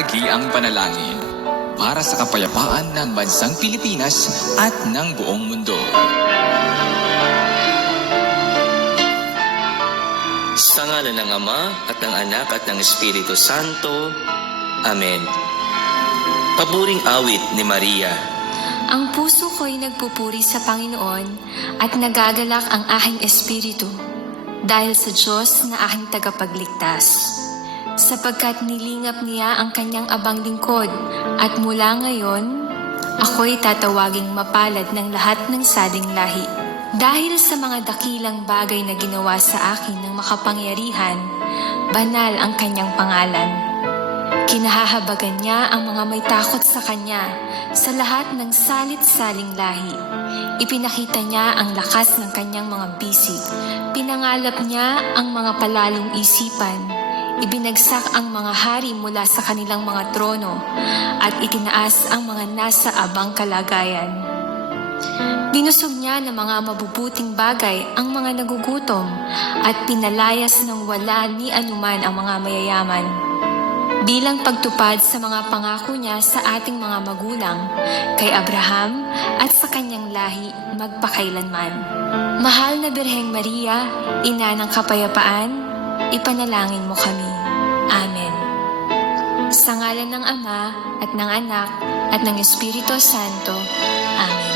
Ibahagi ang panalangin para sa kapayapaan ng bansang Pilipinas at ng buong mundo. Sa ngalan ng Ama at ng Anak at ng Espiritu Santo. Amen. Paburing awit ni Maria. Ang puso ko'y nagpupuri sa Panginoon at nagagalak ang aking espiritu dahil sa Diyos na aking tagapagligtas. Sapagkat nilingap niya ang kanyang abang lingkod at mula ngayon, ako'y tatawaging mapalad ng lahat ng sading lahi. Dahil sa mga dakilang bagay na ginawa sa akin ng makapangyarihan, banal ang kanyang pangalan. Kinahahabagan niya ang mga may takot sa kanya sa lahat ng salit-saling lahi. Ipinakita niya ang lakas ng kanyang mga bisig. Pinangalap niya ang mga palalong isipan. Ibinagsak ang mga hari mula sa kanilang mga trono at itinaas ang mga nasa abang kalagayan. Binusog niya ng mga mabubuting bagay ang mga nagugutom at pinalayas ng wala ni anuman ang mga mayayaman. Bilang pagtupad sa mga pangako niya sa ating mga magulang, kay Abraham at sa kanyang lahi magpakailanman. Mahal na Birheng Maria, Ina ng Kapayapaan, ipanalangin mo kami. Amen. Sa ngalan ng Ama at ng Anak at ng Espiritu Santo. Amen.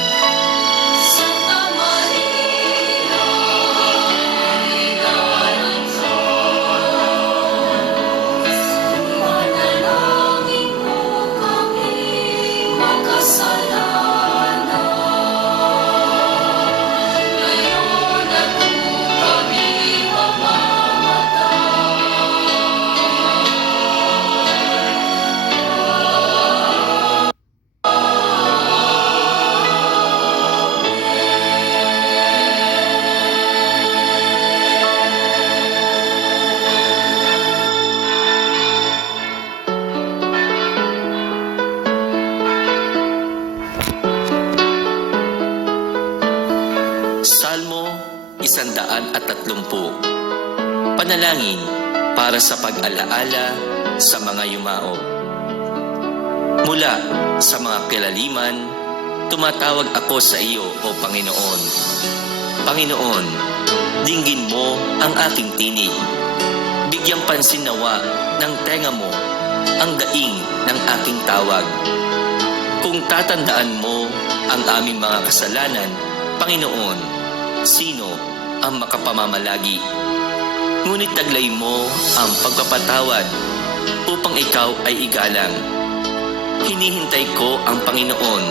Salmo 130. Panalangin para sa pag-alaala sa mga yumao. Mula sa mga kilaliman, tumatawag ako sa iyo, O Panginoon. Panginoon, dinggin mo ang aking tinig. Bigyang pansin nawa ng tenga mo ang daing ng aking tawag. Kung tatandaan mo ang aming mga kasalanan, Panginoon, sino ang makapamamalagi? Ngunit taglay mo ang pagpapatawad upang ikaw ay igalang. Hinihintay ko ang Panginoon.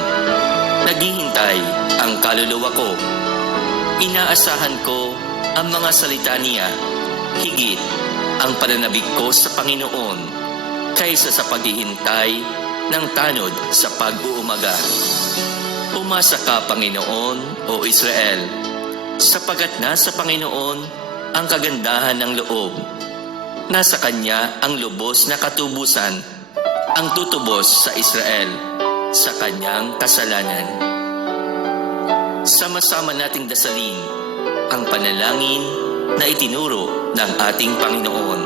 Naghihintay ang kaluluwa ko. Inaasahan ko ang mga salita niya. Higit ang pananabik ko sa Panginoon kaysa sa paghihintay ng tanod sa pag-uumaga. Umasa ka, Panginoon, o Israel, sapagkat nasa Panginoon ang kagandahan ng loob. Nasa Kanya ang lubos na katubusan, ang tutubos sa Israel, sa Kanyang kasalanan. Sama-sama nating dasalin ang panalangin na itinuro ng ating Panginoon.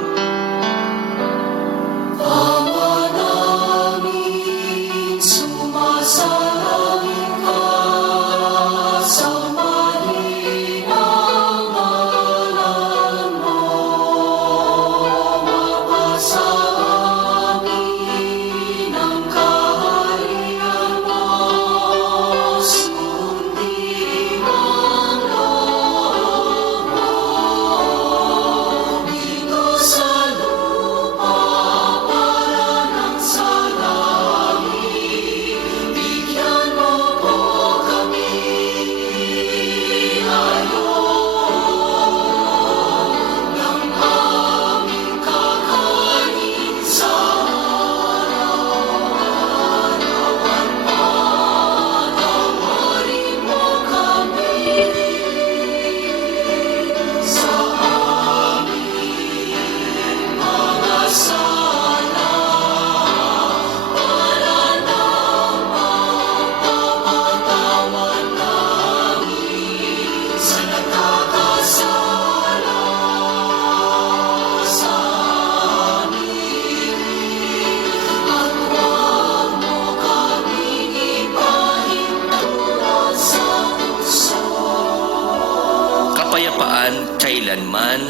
kapayapaan kailanman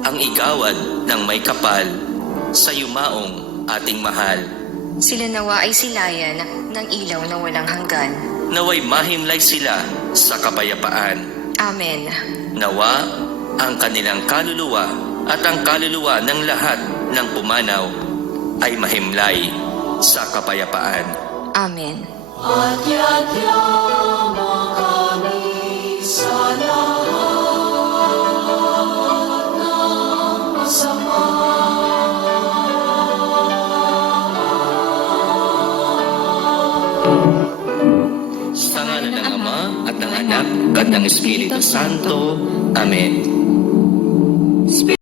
ang igawad ng may kapal sa yumaong ating mahal. Sila nawa ay silayan ng ilaw na walang hanggan. Naway mahimlay sila sa kapayapaan. Amen. Nawa ang kanilang kaluluwa at ang kaluluwa ng lahat ng pumanaw ay mahimlay sa kapayapaan. Amen. Sa ngalan ng Ama at ng Anak at ng Espiritu Santo. Amen.